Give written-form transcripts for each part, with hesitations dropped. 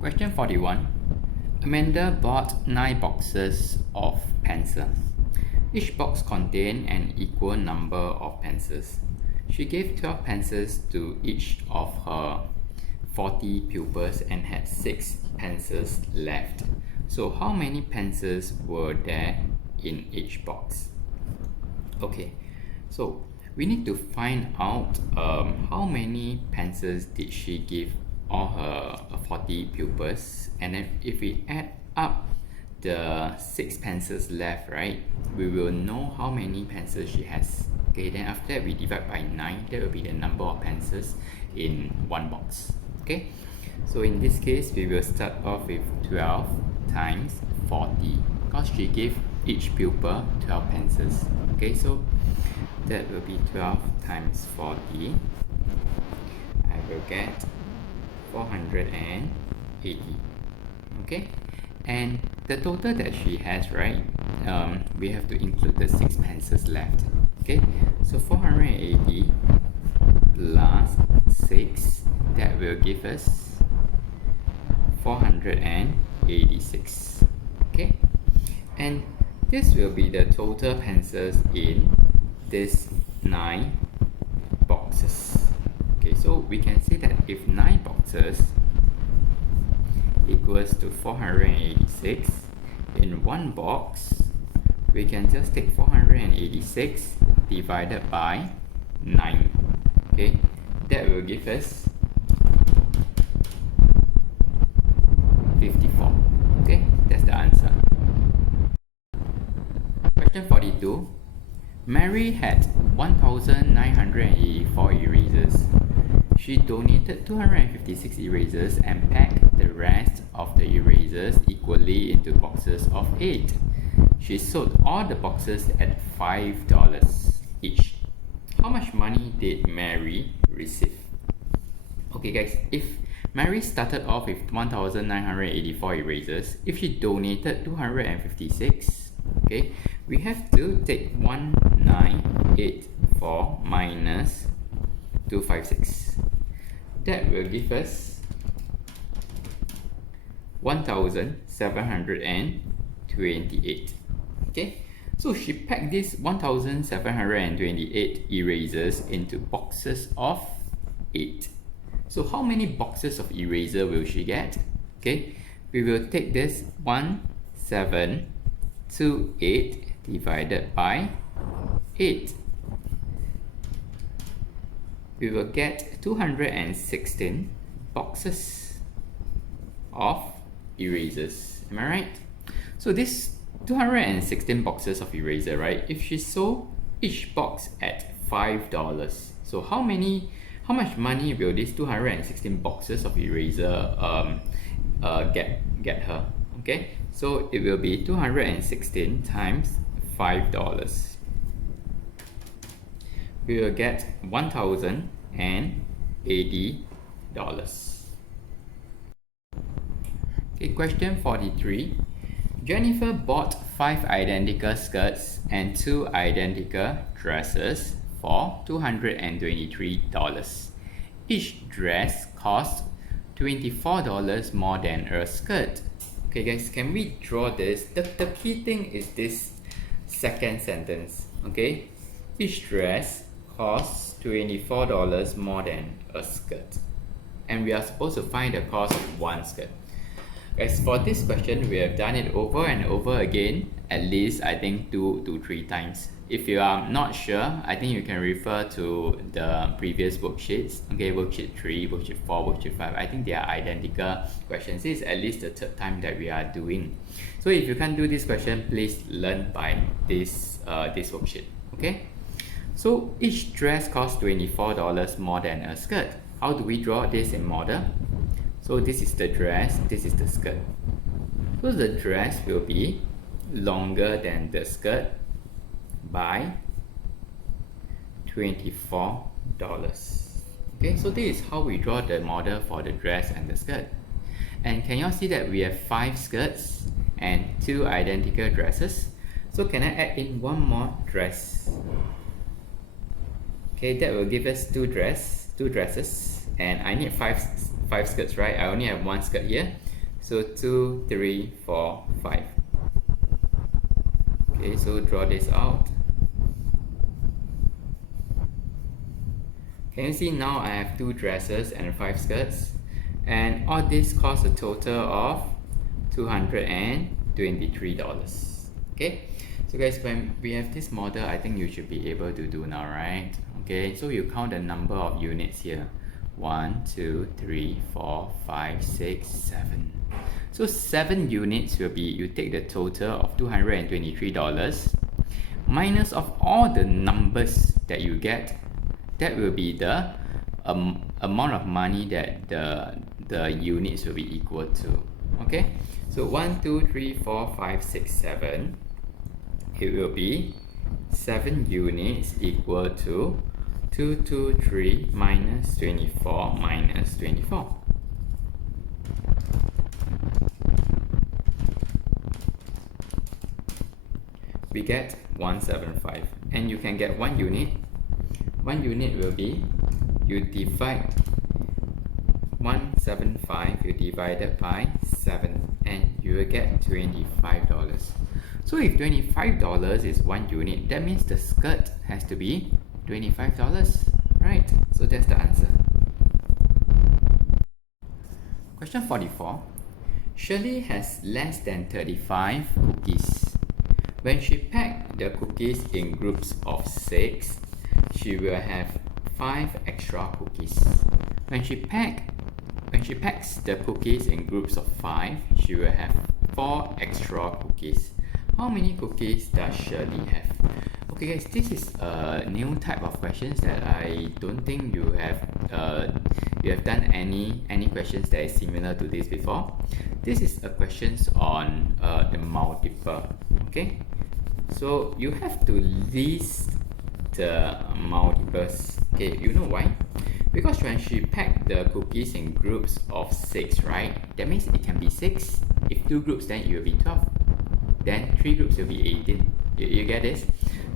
Question 41. Amanda bought 9 boxes of pencils. Each box contained an equal number of pencils. She gave 12 pencils to each of her 40 pupils and had 6 pencils left. So how many pencils were there in each box? Okay, so we need to find out how many pencils did she give all her 40 pupils, and then if we add up the 6 pencils left, right, we will know how many pencils she has. Okay, then after that we divide by 9. That will be the number of pencils in one box. Okay, so in this case we will start off with 12 times 40 because she gave each pupil 12 pencils. Okay, so that will be 12 times 40. I will get 480. Okay, and the total that she has, right, we have to include the 6 pencils left. Okay, so 480 plus 6, that will give us 486. Okay, and this will be the total pencils in these 9 boxes. Okay, so we can say that if 9 boxes equals to 486, in one box we can just take 486 divided by 9. Okay, that will give us 54. Okay, that's the answer. Question 42. Mary had 1,984 erasers. She donated 256 erasers and packed the rest of the erasers equally into boxes of 8. She sold all the boxes at $5 each. How much money did Mary receive? Okay guys, if Mary started off with 1,984 erasers, if she donated 256, okay, we have to take 1984 minus 256. That will give us 1,728. Okay, so she packed these 1,728 erasers into boxes of 8. So how many boxes of eraser will she get? Okay, we will take this 1728 divided by 8. We will get 216 boxes of erasers. Am I right? So this 216 boxes of eraser, right? If she sold each box at $5, so how much money will these 216 boxes of eraser get her? Okay, so it will be 216 times $5. We will get $1,080. Okay, question 43. Jennifer bought 5 identical skirts and 2 identical dresses for $223. Each dress cost $24 more than a skirt. Okay guys, can we draw this? The key thing is this second sentence. Okay, each dress costs $24 more than a skirt, and we are supposed to find the cost of one skirt. Guys, for this question we have done it over and over again, at least I think 2 to 3 times. If you are not sure, I think you can refer to the previous worksheets. Okay, worksheet 3, worksheet 4, worksheet 5. I think they are identical questions. This is at least the 3rd time that we are doing. So if you can't do this question, please learn by this worksheet. Okay, so each dress costs $24 more than a skirt. How do we draw this in model? So this is the dress, this is the skirt. So the dress will be longer than the skirt by $24. Okay, so this is how we draw the model for the dress and the skirt. And can you all see that we have 5 skirts and 2 identical dresses? So can I add in one more dress? Okay, that will give us 2 dresses, and I need 5 skirts, right? I only have 1 skirt here. So 2, 3, 4, 5. Okay, so draw this out. Can you see now I have 2 dresses and 5 skirts, and all this costs a total of $223. Okay, so guys, when we have this model, I think you should be able to do now, right? Okay, so you count the number of units here. 1, 2, 3, 4, 5, 6, 7. So 7 units will be, you take the total of $223 minus of all the numbers that you get. That will be the amount of money that the units will be equal to. Okay, so 1, 2, 3, 4, 5, 6, 7. It will be 7 units equal to 223 minus 24 minus 24. We get 175, and you can get 1 unit. 1 unit will be, you divide 175, you divide it by 7, and you will get $25. So if $25 is 1 unit, that means the skirt has to be $25, right? So that's the answer. Question 44. Shirley has less than 35 cookies. When she packed the cookies in groups of 6, she will have 5 extra cookies. When she packs the cookies in groups of 5, she will have 4 extra cookies. How many cookies does Shirley have? Okay guys, this is a new type of questions that I don't think you have done any questions that is similar to this before. This is a questions on the multiple. Okay, so you have to list the multiples. Okay, you know why? Because when she packed the cookies in groups of 6, right? That means it can be 6. If 2 groups, then it will be 12. Then 3 groups will be 18. You get this?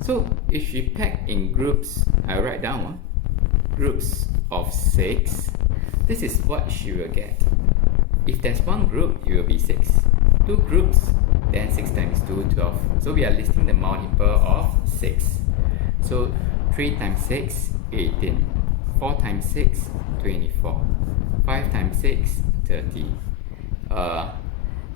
So if she packed in groups, I write down groups of 6. This is what she will get. If there's 1 group, it will be 6. 2 groups, then 6 times 2, 12. So we are listing the multiple of 6. So 3 times 6, 18. 4 times 6, 24. 5 times 6, 30.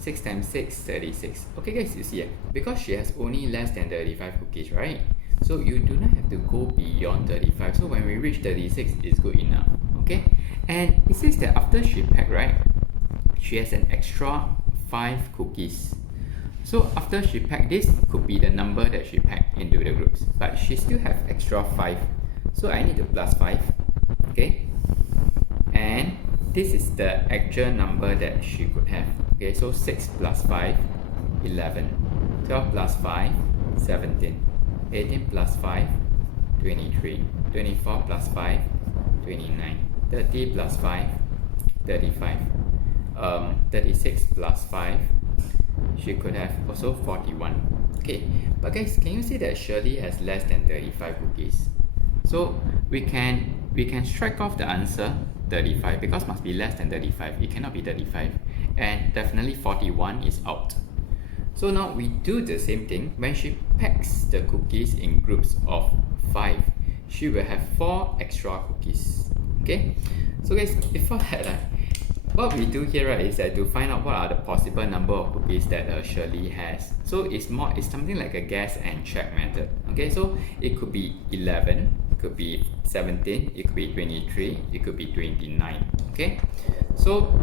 6 times 6, 36. Okay guys, you see, because she has only less than 35 cookies, right? So you do not have to go beyond 35. So when we reach 36, it's good enough. Okay? And it says that after she packed, right, she has an extra 5 cookies. So after she packed, this could be the number that she packed into the groups, but she still have extra 5. So I need to plus 5. Okay? And this is the actual number that she could have. Okay, so 6 plus 5, 11. 12 plus 5, 17. 18 plus 5, 23. 24 plus 5, 29. 30 plus 5, 35. 36 plus 5, she could have also 41. Okay, but guys, can you see that Shirley has less than 35 cookies? So we can strike off the answer 35 because must be less than 35. It cannot be 35, and definitely 41 is out. So now we do the same thing. When she packs the cookies in groups of 5, she will have 4 extra cookies. Okay, so guys, before that, what we do here, right, is that to find out what are the possible number of cookies that Shirley has. So it's something like a guess and check method. Okay, so it could be 11, it could be 17, it could be 23, it could be 29. Okay, so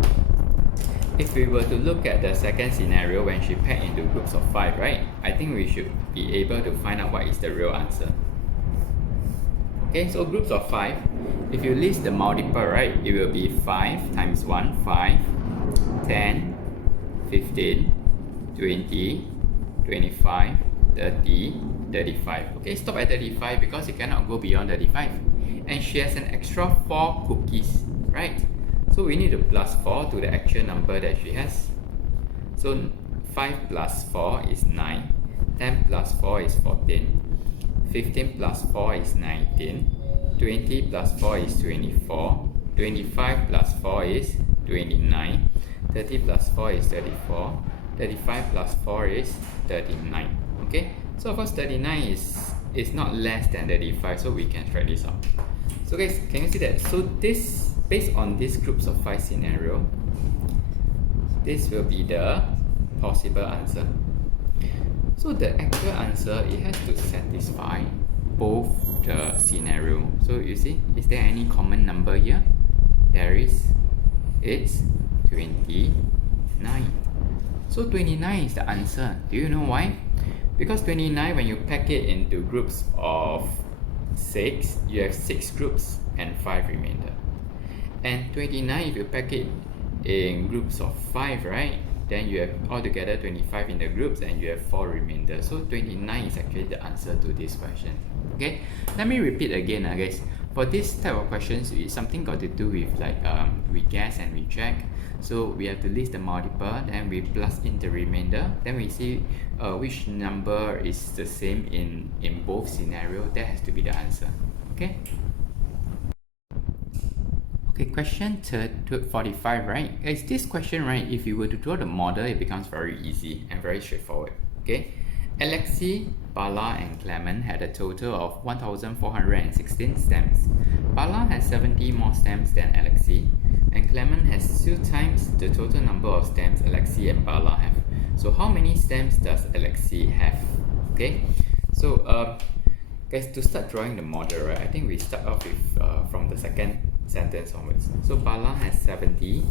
if we were to look at the second scenario when she packed into groups of 5, right, I think we should be able to find out what is the real answer. Okay, so groups of 5, if you list the multiple, right, it will be 5 times 1, 5, 10, 15, 20, 25, 30, 35. Okay, stop at 35 because you cannot go beyond 35. And she has an extra 4 cookies, right? So we need to plus 4 to the actual number that she has. So 5 plus 4 is 9, 10 plus 4 is 14, 15 plus 4 is 19, 20 plus 4 is 24, 25 plus 4 is 29. 30 plus 4 is 34. 35 plus 4 is 39. Okay, so of course 39 is not less than 35, so we can try this out. So guys, can you see that? So this, based on these groups of 5 scenario, this will be the possible answer. So the actual answer, it has to satisfy both the scenario. So you see, is there any common number here? There is. It's 29. So 29 is the answer. Do you know why? Because 29, when you pack it into groups of 6, you have 6 groups and 5 remainder. And 29, if you pack it in groups of 5, right? Then you have altogether 25 in the groups and you have 4 remainder. So 29 is actually the answer to this question. Okay, let me repeat again, guys. For this type of questions, it's something got to do with like we guess and we check. So we have to list the multiple, then we plus in the remainder, then we see which number is the same in both scenarios. That has to be the answer. Okay. Okay, question 45, right? Guys, this question, right, if you were to draw the model, it becomes very easy and very straightforward. Okay, Alexi, Bala and Clement had a total of 1,416 stamps. Bala has 70 more stamps than Alexi, and Clement has 2 times the total number of stamps Alexi and Bala have. So how many stamps does Alexi have? Okay, so guys, to start drawing the model, right, I think we start off with from the second sentence onwards. So Bala has 70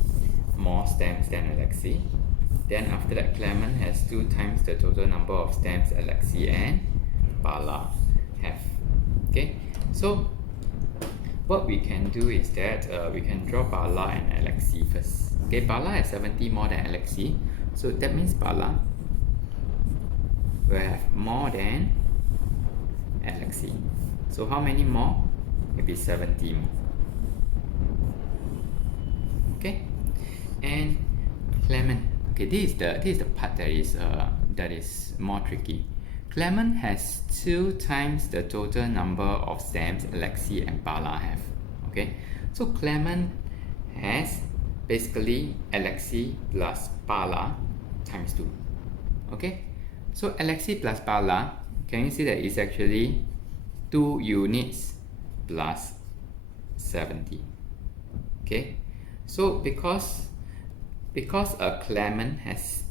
more stamps than Alexi. Then after that, Clement has 2 times the total number of stamps Alexi and Bala have. Okay, so what we can do is that we can draw Bala and Alexi first. Okay, Bala has 70 more than Alexi, so that means Bala will have more than Alexi. So how many more? Maybe 70 more. Okay, and Clement. Okay, this is the part that is more tricky. Clement has 2 times the total number of stamps Alexi and Bala have. Okay, so Clement has basically Alexi plus Bala times 2. Okay, so Alexi plus Bala, can you see that it's actually 2 units plus 70. Okay, so because Clement has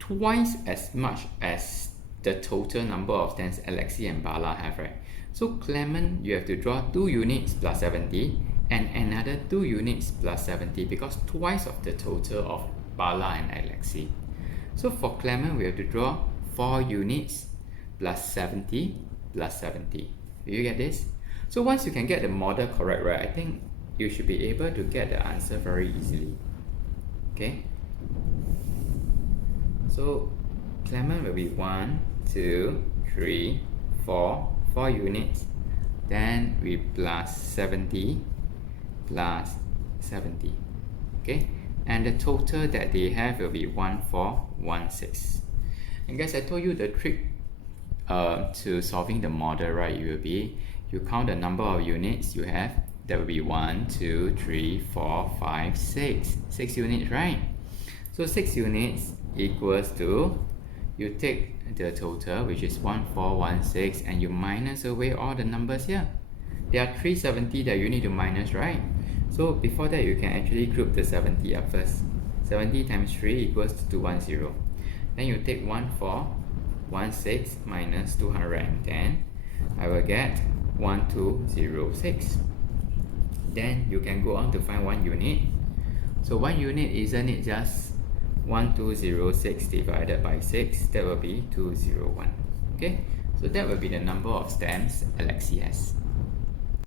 twice as much as the total number of stamps Alexi and Bala have, right? So Clement, you have to draw 2 units plus 70 and another 2 units plus 70, because twice of the total of Bala and Alexi. So for Clement, we have to draw 4 units plus 70 plus 70. Do you get this? So once you can get the model correct, right, I think you should be able to get the answer very easily. Okay, so Clement will be 1, 2, 3, 4 units. Then we plus 70 plus 70. Okay, and the total that they have will be 1416. And guys, I told you the trick to solving the model, right? You count the number of units you have. That will be 1, 2, 3, 4, 5, 6. 6 units, right? So 6 units equals to, you take the total, which is 1416, and you minus away all the numbers here. There are 370 that you need to minus, right? So before that, you can actually group the 70 up first. 70 times 3 equals to 210. Then you take 1416 minus 210. I will get 1206. Then you can go on to find 1 unit. So 1 unit, isn't it just 1206 divided by 6? That will be 201. Okay, so that will be the number of stamps Alexi has.